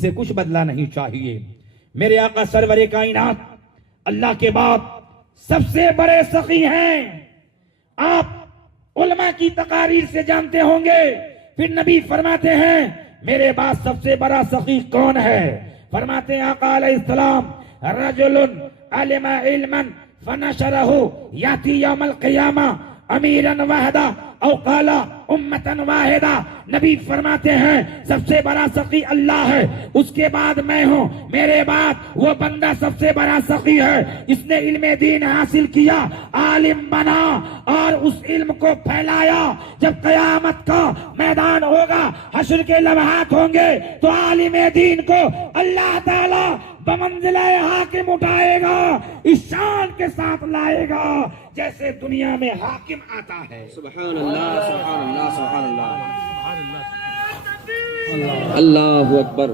سے کچھ بدلہ نہیں چاہیے۔ میرے آقا سرور کائنات اللہ کے بعد سب سے بڑے سخی ہیں۔ آپ علماء کی تقاریر سے جانتے ہوں گے، پھر نبی فرماتے ہیں میرے بعد سب سے بڑا سخی کون ہے؟ فرماتے ہیں آقا علیہ السلام رجل علم علما فنشرہ یاتی یوم القیامہ امیرا واحدا او قال امتا واحدا۔ نبی فرماتے ہیں سب سے بڑا سخی اللہ ہے، اس کے بعد میں ہوں، میرے بعد وہ بندہ سب سے بڑا سخی ہے، اس نے علم دین حاصل کیا، عالم بنا اور اس علم کو پھیلایا۔ جب قیامت کا میدان ہوگا، حشر کے لمحات ہوں گے تو عالم دین کو اللہ تعالی بمنزلہ حاکم اٹھائے گا، اس شان کے ساتھ لائے گا جیسے دنیا میں حاکم آتا ہے۔ سبحان اللہ، سبحان اللہ، سبحان اللہ، اللہ اکبر،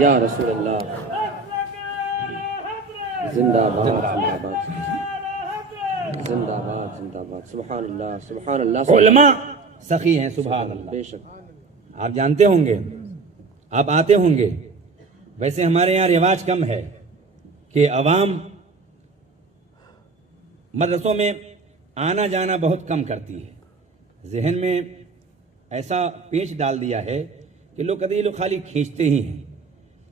یا رسول اللہ، زندہ باد، زندہ باد، زندہ باد، زندہ باد، سبحان اللہ، سبحان اللہ۔ علماء سخی ہیں، سبحان اللہ۔ بے شک آپ جانتے ہوں گے، آپ آتے ہوں گے، ویسے ہمارے یہاں رواج کم ہے کہ عوام مدرسوں میں آنا جانا بہت کم کرتی ہے۔ ذہن میں ایسا پیچ ڈال دیا ہے کہ لوگ کبھی لوگ خالی کھینچتے ہی ہیں،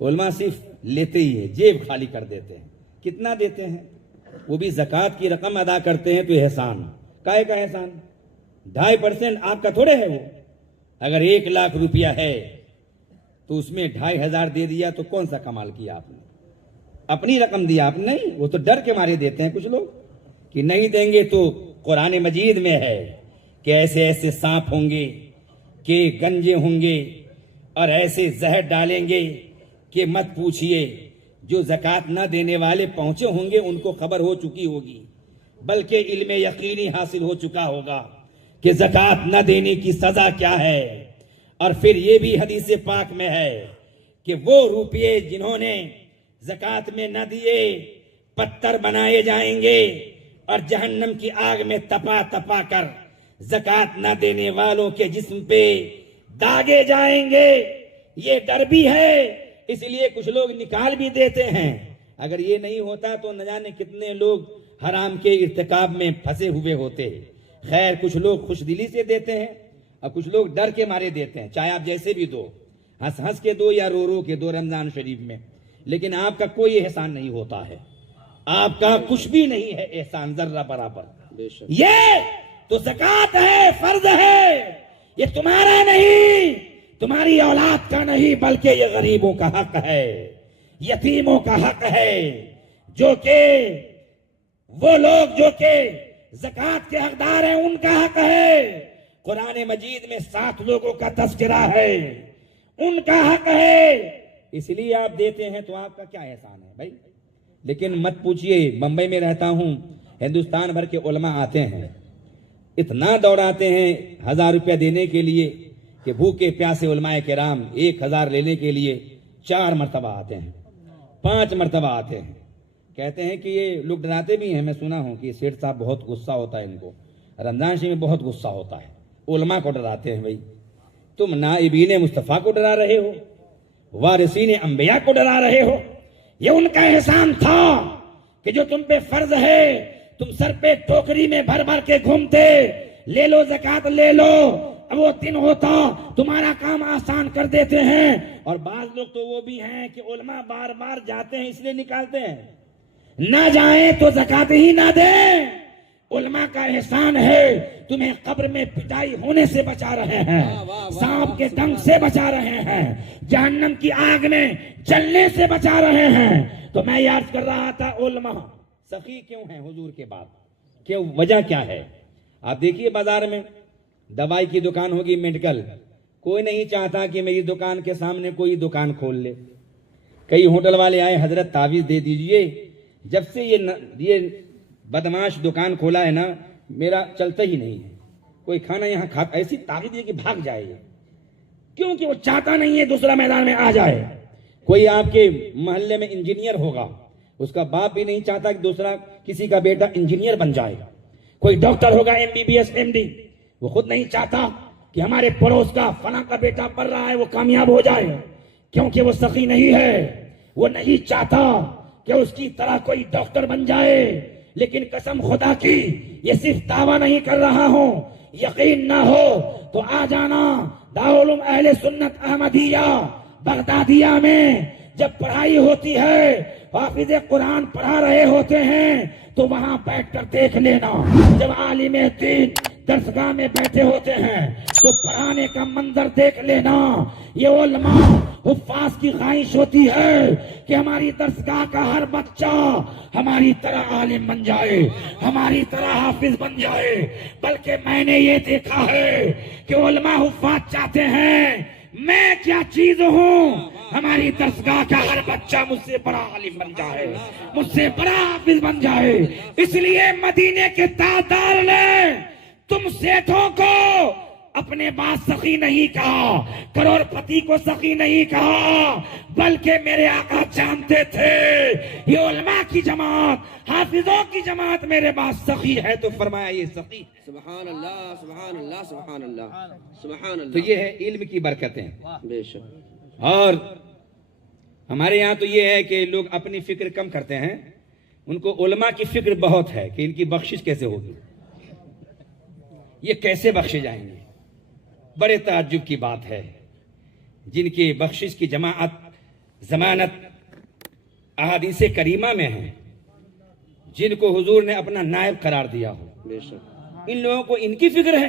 علماء صرف لیتے ہی ہیں، جیب خالی کر دیتے ہیں۔ کتنا دیتے ہیں؟ وہ بھی زکوٰۃ کی رقم ادا کرتے ہیں تو احسان، کائے کا احسان؟ 2.5% آپ کا تھوڑے ہے وہ۔ اگر 1 لاکھ روپیہ ہے تو اس میں 2,500 دے دیا تو کون سا کمال کیا آپ نے؟ اپنی رقم دیا آپ نہیں، وہ تو ڈر کے مارے دیتے ہیں کچھ لوگ کہ نہیں دیں گے تو قرآن مجید میں ہے کہ ایسے ایسے سانپ ہوں گے کہ گنجے ہوں گے اور ایسے زہر ڈالیں گے کہ مت پوچھئے۔ جو زکوٰۃ نہ دینے والے پہنچے ہوں گے ان کو خبر ہو چکی ہوگی، بلکہ علم یقینی حاصل ہو چکا ہوگا کہ زکوٰۃ نہ دینے کی سزا کیا ہے۔ اور پھر یہ بھی حدیث پاک میں ہے کہ وہ روپیے جنہوں نے زکوٰۃ میں نہ دیے پتھر بنائے جائیں گے اور جہنم کی آگ میں تپا تپا کر زکوٰۃ نہ دینے والوں کے جسم پہ داغے جائیں گے۔ یہ ڈر بھی ہے، اس لیے کچھ لوگ نکال بھی دیتے ہیں۔ اگر یہ نہیں ہوتا تو نہ جانے کتنے لوگ حرام کے ارتکاب میں پھنسے ہوئے ہوتے۔ خیر، کچھ لوگ خوش دلی سے دیتے ہیں اور کچھ لوگ ڈر کے مارے دیتے ہیں، چاہے آپ جیسے بھی دو، ہنس ہنس کے دو یا رو رو کے دو رمضان شریف میں، لیکن آپ کا کوئی احسان نہیں ہوتا ہے، آپ کا کچھ بھی نہیں ہے احسان ذرہ برابر۔ یہ تو زکوٰۃ ہے، فرض ہے، یہ تمہارا نہیں، تمہاری اولاد کا نہیں، بلکہ یہ غریبوں کا حق ہے، یتیموں کا حق ہے، جو کہ وہ لوگ جو کہ زکوٰۃ کے حقدار ہیں ان کا حق ہے۔ قرآن مجید میں 7 لوگوں کا تذکرہ ہے، ان کا حق ہے، اس لیے آپ دیتے ہیں تو آپ کا کیا احسان ہے بھائی؟ لیکن مت پوچھئے، بمبئی میں رہتا ہوں، ہندوستان بھر کے علماء آتے ہیں، اتنا دوڑاتے ہیں 1000 روپیہ دینے کے لیے کہ بھوکے پیاسے علماء کرام 1000 لینے کے لیے 4 مرتبہ آتے ہیں، 5 مرتبہ آتے ہیں۔ کہتے ہیں کہ یہ لوگ ڈراتے بھی ہیں، میں سنا ہوں کہ سیٹھ صاحب بہت غصہ ہوتا ہے ان کو، رمضان شریف میں بہت غصہ ہوتا ہے، علماء کو ڈراتے ہیں۔ بھائی تم نائبین مصطفیٰ کو ڈرا رہے ہو، وارثین انبیاء کو ڈرا رہے ہو۔ یہ ان کا احسان تھا کہ جو تم پہ فرض ہے، تم سر پہ ٹوکری میں بھر بھر کے گھومتے، لے لو زکوٰۃ لے لو، اب وہ دن ہوتا تمہارا کام آسان کر دیتے ہیں۔ اور بعض لوگ تو وہ بھی ہیں کہ علماء بار بار جاتے ہیں اس لیے نکالتے ہیں، نہ جائیں تو زکوٰۃ ہی نہ دیں۔ علماء کا احسان ہے، تمہیں قبر میں پٹائی ہونے سے بچا رہے ہیں، سانپ کے ڈنگ سے بچا رہے ہیں، جہنم کی آگ میں جلنے سے بچا رہے ہیں۔ تو میں یہ عرض کر رہا تھا، علماء سخی کیوں ہیں حضور کے بعد؟ کیوں؟ وجہ کیا ہے؟ آپ دیکھیے بازار میں دوائی کی دکان ہوگی، میڈیکل، کوئی نہیں چاہتا کہ میری دکان کے سامنے کوئی دکان کھول لے۔ کئی ہوٹل والے آئے، حضرت تعویذ دے دیجئے، جب سے یہ بدماش دکان کھولا ہے نا، میرا چلتا ہی نہیں ہے، کوئی کھانا یہاں کھاتا، ایسی تعویذ ہے کہ بھاگ جائے گا، کیونکہ وہ چاہتا نہیں ہے دوسرا میدان میں آ جائے۔ کوئی آپ کے محلے میں انجینئر ہوگا، اس کا باپ بھی نہیں چاہتا کہ دوسرا کسی کا بیٹا انجینئر بن جائے گا۔ کوئی ڈاکٹر ہوگا، MBBS MD، وہ خود نہیں چاہتا کہ ہمارے پڑوس کا فلاں کا بیٹا پڑھ رہا ہے وہ کامیاب ہو جائے، کیونکہ وہ سخی نہیں ہے، وہ نہیں چاہتا کہ اس کی طرح کوئی ڈاکٹر بن جائے۔ لیکن قسم خدا کی یہ صرف دعویٰ نہیں کر رہا ہوں، یقین نہ ہو تو آ جانا دارالعلوم اہل سنت احمدیہ بغدادیہ میں، جب پڑھائی ہوتی ہے حافظ قرآن پڑھا رہے ہوتے ہیں تو وہاں بیٹھ کر دیکھ لینا، جب عالم دین درسگاہ میں بیٹھے ہوتے ہیں تو پڑھانے کا منظر دیکھ لینا۔ یہ علماء حفاظ کی خواہش ہوتی ہے کہ ہماری درسگاہ کا ہر بچہ ہماری طرح عالم بن جائے، ہماری طرح حافظ بن جائے، بلکہ میں نے یہ دیکھا ہے کہ علماء حفاظ چاہتے ہیں میں کیا چیز ہوں، ہماری درسگاہ کا ہر بچہ مجھ سے بڑا عالم بن جائے، مجھ سے بڑا حافظ بن جائے۔ اس لیے مدینے کے تاجدار نے تم سیٹھوں کو اپنے بعد سخی نہیں کہا، کروڑ پتی کو سخی نہیں کہا، بلکہ میرے آقا جانتے تھے یہ علماء کی جماعت، حافظوں کی جماعت میرے بعد سخی ہے، تو فرمایا یہ سخی۔ سبحان اللہ سبحان اللہ سبحان اللہ سبحان اللہ۔ تو یہ ہے علم کی برکتیں۔ بے شک۔ اور ہمارے یہاں تو یہ ہے کہ لوگ اپنی فکر کم کرتے ہیں، ان کو علماء کی فکر بہت ہے کہ ان کی بخشش کیسے ہوگی، یہ کیسے بخشے جائیں گے۔ بڑے تعجب کی بات ہے جن کی بخشش کی جماعت ضمانت احادیث کریمہ میں ہے، جن کو حضور نے اپنا نائب قرار دیا ہو، بے شک۔ ان لوگوں کو ان کی فکر ہے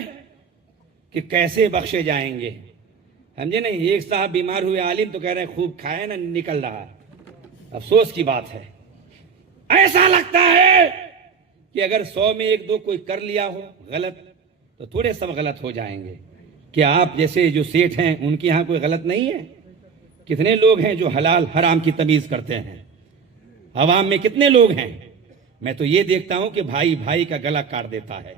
کہ کیسے بخشے جائیں گے۔ سمجھے نہیں، ایک صاحب بیمار ہوئے عالم تو کہہ رہے ہیں خوب کھائے نا نکل رہا ہے۔ افسوس کی بات ہے، ایسا لگتا ہے کہ اگر 100 میں 1-2 کوئی کر لیا ہو غلط تو تھوڑے سب غلط ہو جائیں گے۔ کیا آپ جیسے جو سیٹھ ہیں ان کے ہاں کوئی غلط نہیں ہے؟ کتنے لوگ ہیں جو حلال حرام کی تمیز کرتے ہیں؟ عوام میں کتنے لوگ ہیں؟ میں تو یہ دیکھتا ہوں کہ بھائی بھائی کا گلا کاٹ دیتا ہے۔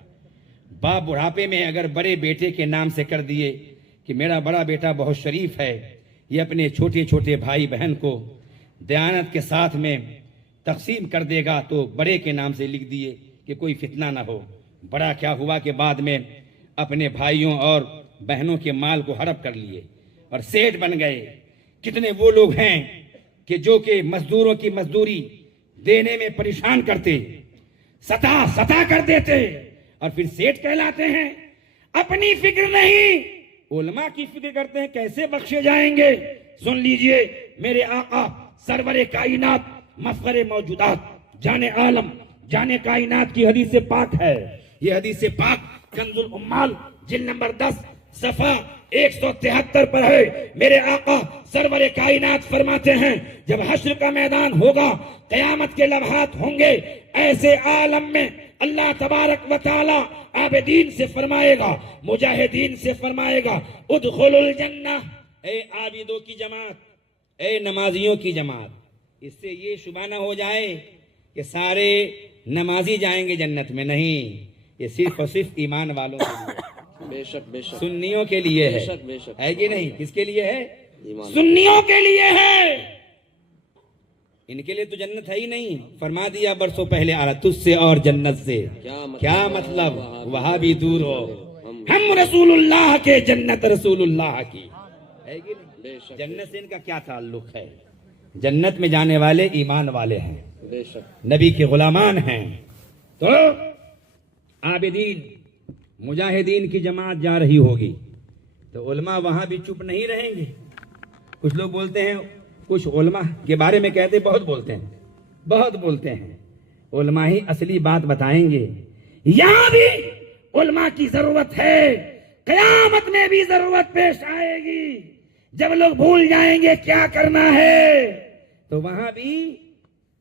باپ بڑھاپے میں اگر بڑے بیٹے کے نام سے کر دیے کہ میرا بڑا بیٹا بہت شریف ہے، یہ اپنے چھوٹے چھوٹے بھائی بہن کو دیانت کے ساتھ میں تقسیم کر دے گا، تو بڑے کے نام سے لکھ دیے کہ کوئی فتنہ نہ ہو۔ بڑا کیا ہوا کہ بعد میں اپنے بھائیوں اور بہنوں کے مال کو ہڑپ کر لیے اور سیٹ بن گئے۔ کتنے وہ لوگ ہیں کہ جو کہ مزدوروں کی مزدوری دینے میں پریشان کرتے، ستا کر دیتے اور پھر سیٹ کہلاتے ہیں۔ اپنی فکر نہیں، علماء کی فکر کرتے ہیں کیسے بخشے جائیں گے۔ سن لیجئے، میرے آقا سرور کائنات مفخر موجودات جان عالم جان کائنات کی حدیث پاک ہے۔ یہ حدیث پاک کنز الامال جلد نمبر 10 صفحہ 173 پر ہے۔ میرے آقا سرور کائنات فرماتے ہیں جب حشر کا میدان ہوگا، قیامت کے لمحات ہوں گے، ایسے عالم میں اللہ تبارک و تعالی عابدین سے فرمائے گا، مجاہدین سے فرمائے گا ادخلوا الجنہ، اے عابدوں کی جماعت، اے نمازیوں کی جماعت۔ اس سے یہ شبہ نہ ہو جائے کہ سارے نمازی جائیں گے جنت میں، نہیں، یہ صرف اور صرف ایمان والوں کے لیے، بے شک بے شک، سنیوں کے لیے بے ہے، شک بے شک، ہے کہ نہیں؟ کس کے لیے ہے؟ ایمان۔ سنیوں کے لیے ہے، ان کے لیے تو جنت ہے ہی نہیں۔ فرما دیا برسوں پہلے آ رہا تجھ سے اور جنت سے کیا مطلب، وہاں بھی دور ہو، ہم رسول اللہ کے، جنت رسول اللہ کی، ہے کہ نہیں؟ بے شک جنت سے ان کا کیا تعلق ہے؟ جنت میں جانے والے ایمان والے ہیں، بے شک، نبی کے غلامان ہیں۔ تو عابدین مجاہدین کی جماعت جا رہی ہوگی تو علماء وہاں بھی چپ نہیں رہیں گے۔ کچھ لوگ بولتے ہیں، کچھ علماء کے بارے میں کہتے بہت بولتے ہیں، علماء ہی اصلی بات بتائیں گے۔ یہاں بھی علماء کی ضرورت ہے، قیامت میں بھی ضرورت پیش آئے گی۔ جب لوگ بھول جائیں گے کیا کرنا ہے تو وہاں بھی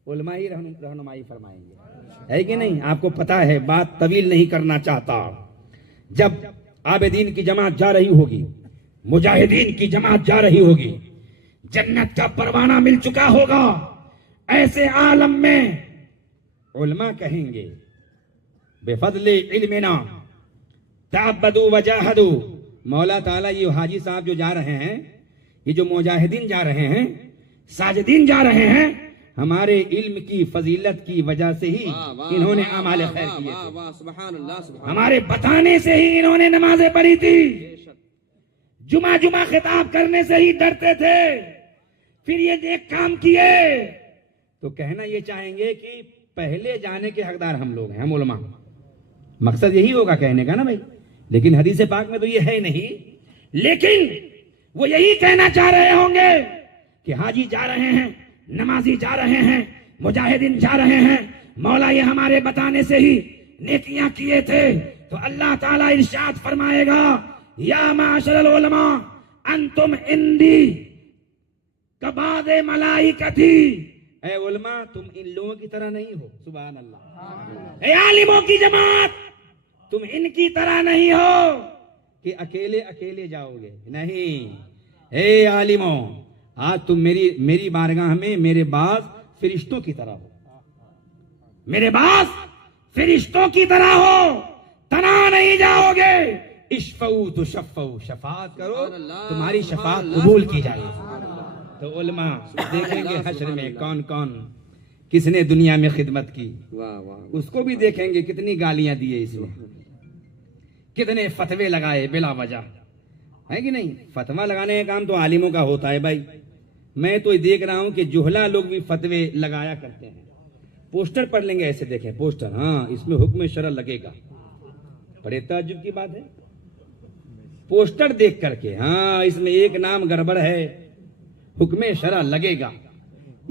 علماء ہی رہنمائی فرمائیں گے، ہے کہ نہیں؟ آپ کو پتا ہے، بات طویل نہیں کرنا چاہتا۔ جب عابدین کی جماعت جا رہی ہوگی، مجاہدین کی جماعت جا رہی ہوگی، جنت کا پروانہ مل چکا ہوگا، ایسے عالم میں علماء کہیں گے بفضل علمنا تعبدوا وجاہدوا، مولا تعالیٰ یہ حاجی صاحب جو جا رہے ہیں، یہ جو مجاہدین جا رہے ہیں، ساجدین جا رہے ہیں، ہمارے علم کی فضیلت کی وجہ سے ہی انہوں نے اعمال خیر کیے تھے، سبحان اللہ، سبحان ہمارے بتانے سے ہی انہوں نے نمازیں پڑھی تھی، جمعہ خطاب کرنے سے ہی ڈرتے تھے، پھر یہ نیک کام کیے، تو کہنا یہ چاہیں گے کہ پہلے جانے کے حقدار ہم لوگ ہیں، ہم علماء. مقصد یہی ہوگا کہنے کا نا بھائی، لیکن حدیث پاک میں تو یہ ہے نہیں. لیکن وہ یہی کہنا چاہ رہے ہوں گے کہ حاجی جا رہے ہیں، نمازی جا رہے ہیں، مجاہدین جا رہے ہیں، مولا یہ ہمارے بتانے سے ہی نیکیاں کیے تھے. تو اللہ تعالیٰ ارشاد فرمائے گا یا معاشر العلماء انتم عندی کبعض ملائکتی، اے علماء تم ان لوگوں کی طرح نہیں ہو. سبحان اللہ. اے عالموں کی جماعت تم ان کی طرح نہیں ہو کہ اکیلے جاؤ گے، نہیں. اے عالموں آج تم میری بارگاہ میں میرے بعض فرشتوں کی طرح ہو، میرے بعض فرشتوں کی طرح ہو، تنہا نہیں جاؤ گے. اشفعوا تشفعوا، شفاعت کرو تمہاری شفاعت قبول کی جائے. تو علماء دیکھیں گے حشر میں کون کون کس نے دنیا میں خدمت کی، اس کو بھی دیکھیں گے کتنی گالیاں دیے اس میں، کتنے فتوے لگائے بلا وجہ، ہے کہ نہیں. فتوہ لگانے کا کام تو عالموں کا ہوتا ہے بھائی. میں تو دیکھ رہا ہوں کہ جہلا لوگ بھی فتوے لگایا کرتے ہیں. پوسٹر پڑھ لیں گے ایسے، دیکھیں پوسٹر، ہاں اس میں حکم شرع لگے گا. بڑے تعجب کی بات ہے، پوسٹر دیکھ کر کے ہاں اس میں ایک نام گڑبڑ ہے، حکم شرع لگے گا.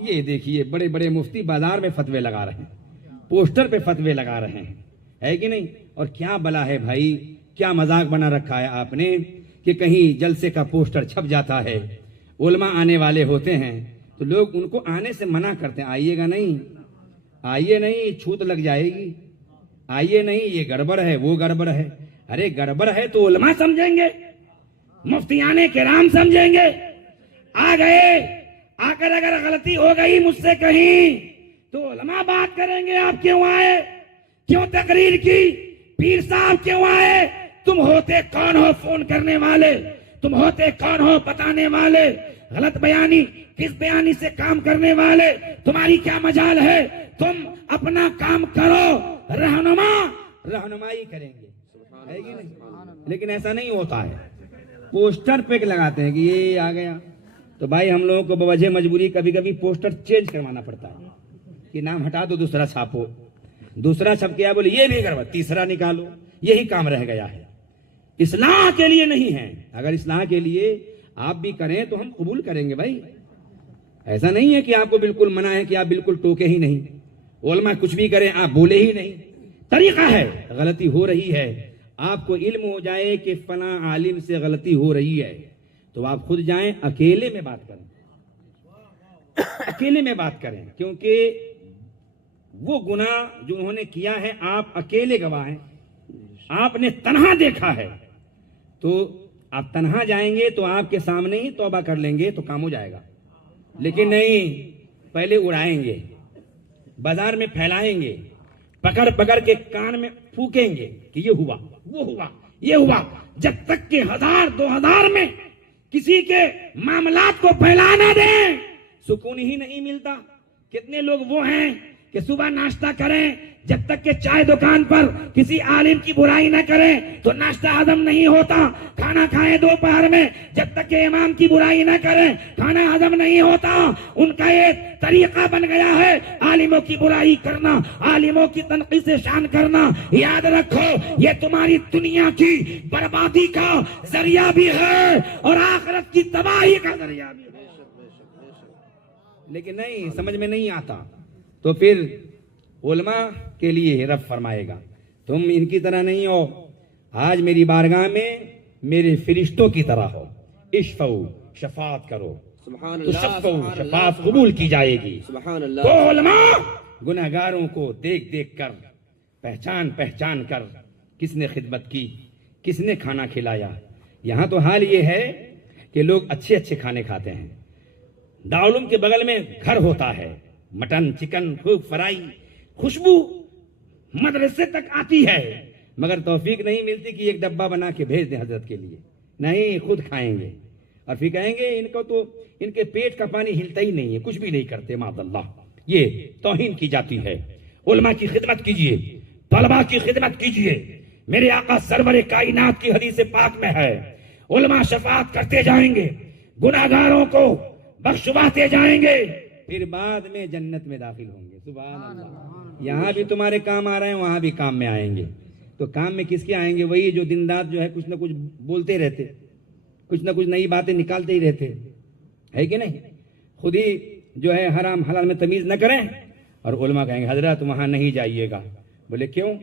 یہ دیکھیے بڑے بڑے مفتی بازار میں فتوے لگا رہے ہیں، پوسٹر پہ فتوے لگا رہے ہیں، ہے کہ نہیں. اور کیا بلا ہے بھائی، کیا مذاق بنا رکھا ہے آپ نے کہ کہیں جلسے کا پوسٹر چھپ جاتا ہے، علماء آنے والے ہوتے ہیں تو لوگ ان کو آنے سے منع کرتے ہیں، آئیے گا نہیں، آئیے نہیں، چھوت لگ جائے گی، آئیے نہیں، یہ گڑبڑ ہے وہ گڑبڑ ہے. ارے گڑبڑ ہے تو علماء سمجھیں گے، مفتیان کرام سمجھیں گے. آ گئے، آ کر اگر غلطی ہو گئی مجھ سے کہیں تو علماء بات کریں گے آپ کیوں آئے، کیوں تقریر کی، پیر صاحب کیوں آئے، تم ہوتے کون ہو فون کرنے والے، تم ہوتے کون ہو بتانے والے، غلط بیانی کس بیانی سے کام کرنے والے، تمہاری کیا مجال ہے، تم اپنا کام کرو، رہنمائی کریں گے، ہے کہ نہیں. لیکن ایسا نہیں ہوتا ہے، پوسٹر پہ لگاتے ہیں کہ یہ آ گیا. تو بھائی ہم لوگوں کو بوجہ مجبوری کبھی کبھی پوسٹر چینج کروانا پڑتا ہے کہ نام ہٹا دو، دوسرا چھاپو، دوسرا چھپ کے بولے یہ بھی گڑبڑ، تیسرا نکالو. یہی کام رہ گیا ہے، اصلاح کے لیے نہیں ہے. اگر اصلاح کے لیے آپ بھی کریں تو ہم قبول کریں گے بھائی. ایسا نہیں ہے کہ آپ کو بالکل منع ہے کہ آپ بالکل ٹوکے ہی نہیں، علماء کچھ بھی کریں آپ بولے ہی نہیں. طریقہ ہے، غلطی ہو رہی ہے، آپ کو علم ہو جائے کہ فلاں عالم سے غلطی ہو رہی ہے تو آپ خود جائیں اکیلے میں بات کریں، اکیلے میں بات کریں، کیونکہ وہ گناہ جو انہوں نے کیا ہے آپ اکیلے گواہ ہیں، آپ نے تنہا دیکھا ہے. تو آپ تنہا جائیں گے تو آپ کے سامنے ہی توبہ کر لیں گے تو کام ہو جائے گا. لیکن نہیں، پہلے اڑائیں گے، بازار میں پھیلائیں گے، پکڑ پکڑ کے کان میں پھونکیں گے کہ یہ ہوا وہ ہوا یہ ہوا، جب تک کہ 1000 2000 میں کسی کے معاملات کو پھیلا نہ دیں سکون ہی نہیں ملتا. کتنے لوگ وہ ہیں کہ صبح ناشتہ کریں، جب تک کہ چائے دکان پر کسی عالم کی برائی نہ کریں تو ناشتہ ہضم نہیں ہوتا. کھانا کھائیں دوپہر میں، جب تک کہ امام کی برائی نہ کریں کھانا ہضم نہیں ہوتا. ان کا ایک طریقہ بن گیا ہے عالموں کی برائی کرنا، عالموں کی تنقید سے شان کرنا. یاد رکھو یہ تمہاری دنیا کی بربادی کا ذریعہ بھی ہے اور آخرت کی تباہی کا ذریعہ بھی ہے. لیکن نہیں، سمجھ میں نہیں آتا تو پھر علماء کے لیے رب فرمائے گا تم ان کی طرح نہیں ہو، آج میری بارگاہ میں میرے فرشتوں کی طرح ہو. اشفعوا، شفاعت کرو، تشفعوا، شفاعت قبول کی جائے گی. تو علماء گناہگاروں کو دیکھ دیکھ کر، پہچان پہچان کر کس نے خدمت کی، کس نے کھانا کھلایا. یہاں تو حال یہ ہے کہ لوگ اچھے اچھے کھانے کھاتے ہیں، دارالعلوم کے بغل میں گھر ہوتا ہے، مٹن چکن خوب فرائی، خوشبو مدرسے تک آتی ہے، مگر توفیق نہیں ملتی کہ ایک ڈبہ بنا کے بھیج دیں حضرت کے لیے. نہیں، خود کھائیں گے اور پھر کہیں گے ان کو تو ان کے پیٹ کا پانی ہلتا ہی نہیں ہے، کچھ بھی نہیں کرتے. معاذ اللہ، یہ توہین کی جاتی ہے. علماء کی خدمت کیجئے، طلباء کی خدمت کیجئے. میرے آقا سرور کائنات کی حدیث پاک میں ہے علماء شفاعت کرتے جائیں گے، گناہگاروں کو بخشواتے جائیں گے، پھر بعد میں جنت میں داخل ہوں گے. سبحان اللہ. یہاں بھی تمہارے کام آ رہے ہیں، وہاں بھی کام میں آئیں گے. تو کام میں کس کے آئیں گے؟ وہی جو دن رات جو ہے کچھ نہ کچھ بولتے رہتے، کچھ نہ کچھ نئی باتیں نکالتے ہی رہتے، ہے کہ نہیں؟ خود ہی جو ہے حرام حلال میں تمیز نہ کریں، اور علماء کہیں گے حضرت وہاں نہیں جائیے گا. بولے کیوں؟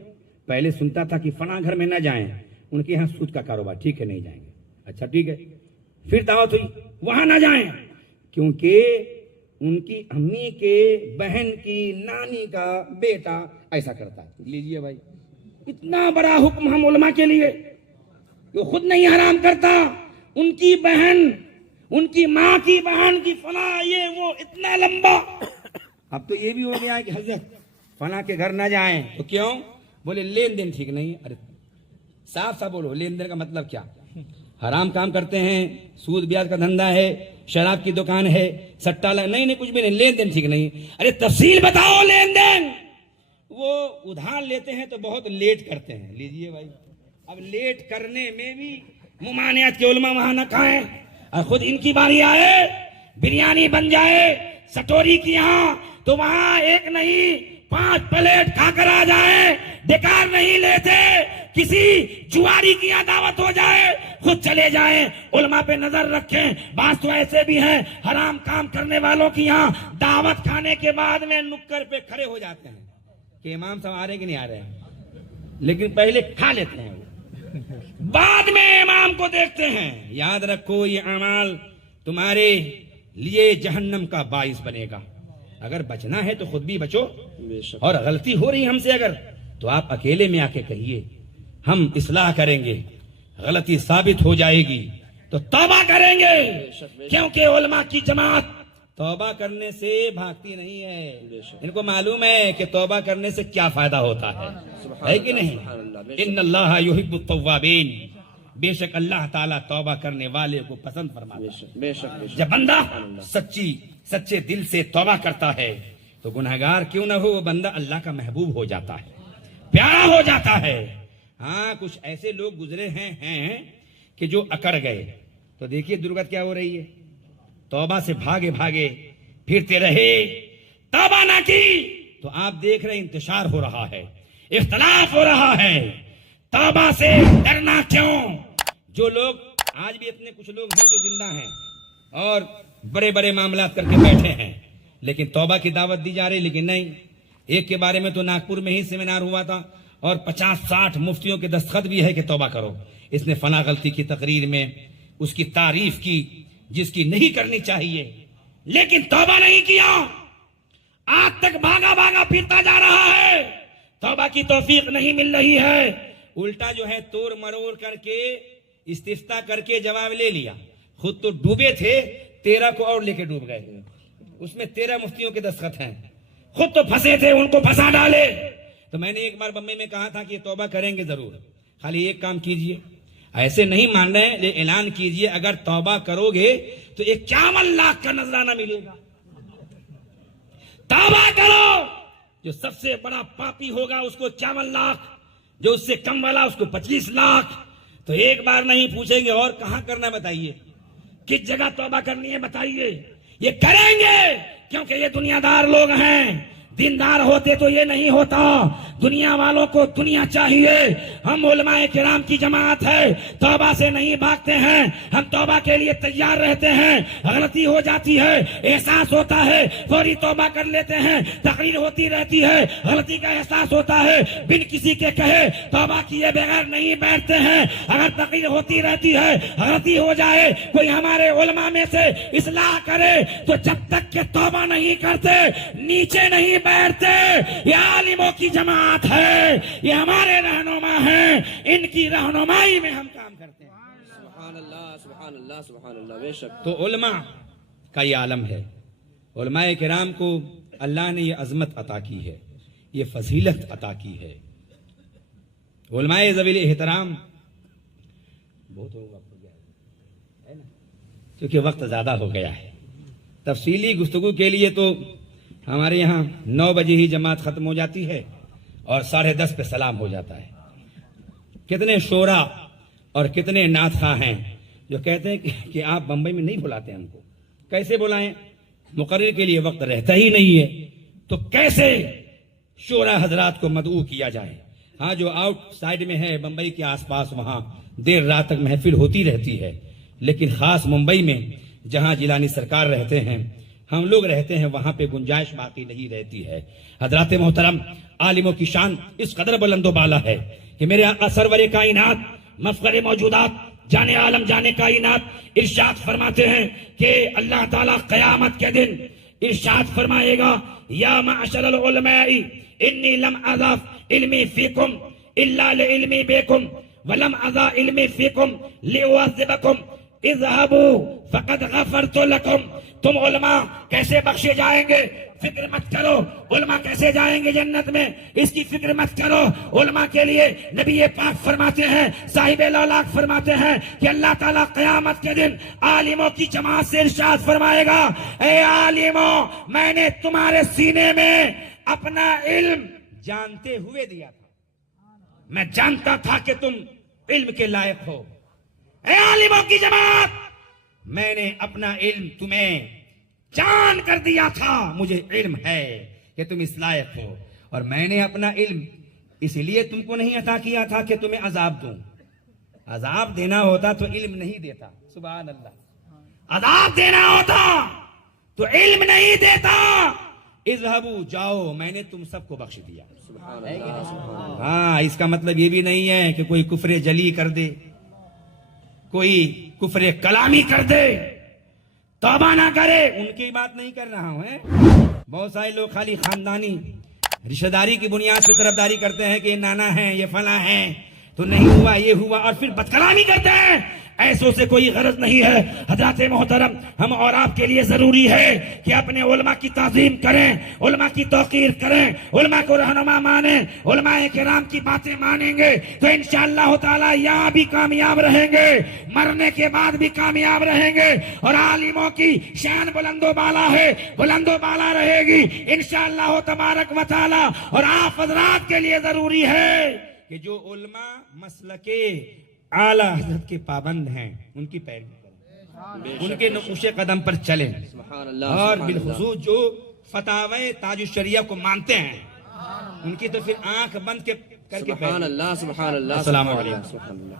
پہلے سنتا تھا کہ فلاں گھر میں نہ جائیں، ان کے یہاں سود کا کاروبار. ٹھیک ہے نہیں جائیں گے. اچھا ٹھیک ہے. پھر دعوت ہوئی وہاں نہ جائیں، کیونکہ ان کی امی کے بہن کی نانی کا بیٹا ایسا کرتا ہے. لیجئے بھائی، اتنا بڑا حکم ہم علماء کے لیے، جو خود نہیں حرام کرتا، ان کی بہن، ان کی ماں کی بہن کی فلاں، یہ وہ اتنا لمبا. اب تو یہ بھی ہو گیا کہ حضرت فلاں کے گھر نہ جائیں. تو کیوں؟ بولے لین دین ٹھیک نہیں. ارے صاف صاف بولو، لین دین کا مطلب کیا؟ حرام کام کرتے ہیں، سود بیاج کا دھندا ہے، شراب کی دکان ہے، سٹا نہیں کچھ بھی نہیں، لین دین ٹھیک نہیں. ارے تفصیل بتاؤ لین دین. وہ ادھار لیتے ہیں تو بہت لیٹ کرتے ہیں. لیجئے بھائی، اب لیٹ کرنے میں بھی ممانعت کے علماء وہاں نہ کھائیں، اور خود ان کی باری آئے بریانی بن جائے سٹوری کی یہاں، تو وہاں ایک نہیں 5 پلیٹ کھا کر آ جائیں. بیکار نہیں لیتے. کسی جواری کی یہاں دعوت ہو جائے خود چلے جائیں. علماء پہ نظر رکھیں. بعض تو ایسے بھی ہیں حرام کام کرنے والوں کی یہاں دعوت کھانے کے بعد میں نکر پہ کھڑے ہو جاتے ہیں کہ امام صاحب آ رہے کہ نہیں آ رہے ہیں، لیکن پہلے کھا لیتے ہیں، بعد میں امام کو دیکھتے ہیں. یاد رکھو یہ اعمال تمہارے لیے جہنم کا باعث بنے گا. اگر بچنا ہے تو خود بھی بچو، اور غلطی ہو رہی ہم سے اگر، تو آپ اکیلے میں آ کے کہیے، ہم اصلاح کریں گے. غلطی ثابت ہو جائے گی تو توبہ کریں گے، کیونکہ علماء کی جماعت توبہ کرنے سے بھاگتی نہیں ہے. ان کو معلوم ہے کہ توبہ کرنے سے کیا فائدہ ہوتا ہے کہ نہیں؟ ان اللہ یحب التوابین، بے شک اللہ تعالیٰ توبہ کرنے والے کو پسند فرماتا ہے. جب بندہ سچے دل سے توبہ کرتا ہے تو گنہگار کیوں نہ ہو، وہ بندہ اللہ کا محبوب ہو جاتا ہے، پیارا ہو جاتا ہے. ہاں کچھ ایسے لوگ گزرے ہیں کہ جو اکڑ گئے. تو دیکھیے درگت کیا ہو رہی ہے. توبہ سے بھاگے پھرتے رہے، توبہ نہ کی تو آپ دیکھ رہے انتشار ہو رہا ہے، اختلاف ہو رہا ہے. توبہ سے ڈرنا کیوں؟ جو لوگ آج بھی اتنے کچھ لوگ ہیں جو زندہ ہیں اور بڑے بڑے معاملات کر کے بیٹھے ہیں، لیکن توبہ کی دعوت دی جا رہی، لیکن نہیں. ایک کے بارے میں تو ناگپور میں ہی سیمینار ہوا تھا، اور 50-60 مفتیوں کے دستخط بھی ہے کہ توبہ کرو. اس نے فلاں غلطی کی تقریر میں اس کی تعریف کی جس کی نہیں کرنی چاہیے، لیکن توبہ نہیں کیا. آج تک بھاگا پھرتا جا رہا ہے، توبہ کی توفیق نہیں مل رہی ہے. الٹا جو ہے توڑ مروڑ کر کے استفتاء کر کے جواب لے لیا. خود تو ڈوبے تھے، 13 کو اور لے کے ڈوب گئے. اس میں 13 مفتیوں کے دستخط ہیں. خود تو پھنسے تھے، ان کو پھنسا ڈالے. تو میں نے ایک بار بمبئی میں کہا تھا کہ یہ توبہ کریں گے ضرور، خالی ایک کام کیجئے، ایسے نہیں مان رہے، اعلان کیجئے اگر توبہ کرو گے تو 51 لاکھ کا نذرانہ ملے گا. توبہ کرو. جو سب سے بڑا پاپی ہوگا اس کو 51 لاکھ، جو اس سے کم والا اس کو 25 لاکھ. تو ایک بار نہیں پوچھیں گے اور کہاں کرنا بتائیے، کس جگہ توبہ کرنی ہے بتائیے. یہ کریں گے کیونکہ یہ دنیا دار لوگ ہیں. دیندار ہوتے تو یہ نہیں ہوتا. دنیا والوں کو دنیا چاہیے. ہم علماء کرام کی جماعت ہے، توبہ سے نہیں بھاگتے ہیں، ہم توبہ کے لیے تیار رہتے ہیں. غلطی ہو جاتی ہے، احساس ہوتا ہے، فوری توبہ کر لیتے ہیں. تقریر ہوتی رہتی ہے، غلطی کا احساس ہوتا ہے، بن کسی کے کہے توبہ کیے بغیر نہیں بیٹھتے ہیں. اگر تقریر ہوتی رہتی ہے، غلطی ہو جائے، کوئی ہمارے علماء میں سے اصلاح کرے، تو جب تک کہ توبہ نہیں کرتے نیچے نہیں بیٹھتے. یہ عالموں کی جماعت ہے، یہ ہمارے رہنما ہیں، ان کی رہنمائی میں ہم کام کرتے ہیں. سبحان اللہ سبحان اللہ سبحان اللہ. بے شک تو علماء کا یہ عالم ہے. علماء کرام کو اللہ نے یہ عظمت عطا کی ہے، یہ فضیلت عطا کی ہے. علماء ذوی احترام بہت ہوگا کیونکہ وقت زیادہ ہو گیا ہے. تفصیلی گفتگو کے لیے تو ہمارے یہاں 9 بجے ہی جماعت ختم ہو جاتی ہے اور 10:30 پہ سلام ہو جاتا ہے. کتنے شعرا اور کتنے نعت خواں ہیں جو کہتے ہیں کہ آپ بمبئی میں نہیں بلاتے ہم کو. کیسے بلائیں؟ مقرر کے لیے وقت رہتا ہی نہیں ہے، تو کیسے شورا حضرات کو مدعو کیا جائے؟ ہاں جو آؤٹ سائڈ میں ہے بمبئی کے آس پاس، وہاں دیر رات تک محفل ہوتی رہتی ہے، لیکن خاص ممبئی میں جہاں جیلانی سرکار رہتے ہیں، ہم لوگ رہتے ہیں، وہاں پہ گنجائش باقی نہیں رہتی ہے. حضرات محترم، عالموں کی شان اس قدر بلند و بالا ہے کہ میرے آقا سرور کائنات، مفخر موجودات، جانے عالم جانے کائنات ارشاد فرماتے ہیں کہ اللہ تعالیٰ قیامت کے دن ارشاد فرمائے گا، یا معشر العلماء انی لم اضف علمی فیکم الا لعلمی بیکم ولم اضع علمی فیکم لیعذبکم اذهبوا فقد غفرت لکم. تم علماء کیسے بخشے جائیں گے؟ فکر مت کرو. علماء کیسے جائیں گے جنت میں؟ اس کی فکر مت کرو. علماء کے لیے نبی پاک فرماتے ہیں، صاحب لولاک فرماتے ہیں کہ اللہ تعالیٰ قیامت کے دن عالموں کی جماعت سے ارشاد فرمائے گا، اے عالموں، میں نے تمہارے سینے میں اپنا علم جانتے ہوئے دیا تھا. میں جانتا تھا کہ تم علم کے لائق ہو. اے عالموں کی جماعت، میں نے اپنا علم تمہیں جان کر دیا تھا. مجھے علم ہے کہ تم اس لائق ہو، اور میں نے اپنا علم اس لیے تم کو نہیں عطا کیا تھا کہ تمہیں عذاب دوں. عذاب دینا ہوتا تو علم نہیں دیتا. سبحان اللہ. عذاب دینا ہوتا تو علم نہیں دیتا. اذهبوا، جاؤ، میں نے تم سب کو بخش دیا. ہاں، اس کا مطلب یہ بھی نہیں ہے کہ کوئی کفر جلی کر دے، کوئی کفر کلامی کر دے، توبہ نہ کرے. ان کی بات نہیں کر رہا ہوں. بہت سارے لوگ خالی خاندانی رشتہ داری کی بنیاد پہ طرفداری کرتے ہیں کہ یہ نانا ہیں، یہ فلاں ہیں، تو نہیں ہوا، یہ ہوا، اور پھر بد کلامی کرتے ہیں. ایسوں سے کوئی غرض نہیں ہے. حضرات محترم، ہم اور آپ کے لیے ضروری ہے کہ اپنے علماء کی تعظیم کریں، علماء کی توقیر کریں، علماء کو رہنما مانیں. علماء کرام کی باتیں مانیں گے تو انشاءاللہ تعالی یہاں بھی کامیاب رہیں گے، مرنے کے بعد بھی کامیاب رہیں گے. اور عالموں کی شان بلند و بالا ہے، بلند و بالا رہے گی انشاءاللہ تبارک و تعالی. اور آپ حضرات کے لیے ضروری ہے کہ جو علماء مسلک اعلیٰ حضرت کے پابند ہیں، ان کی پیروی کریں، ان کے نقوش قدم پر چلیں. اور بالخصوص جو فتاوی تاج الشریعہ کو مانتے ہیں، ان کی تو پھر آنکھ بند کر کے سبحان اللہ، سبحان اللہ. السلام علیکم. سبحان اللہ.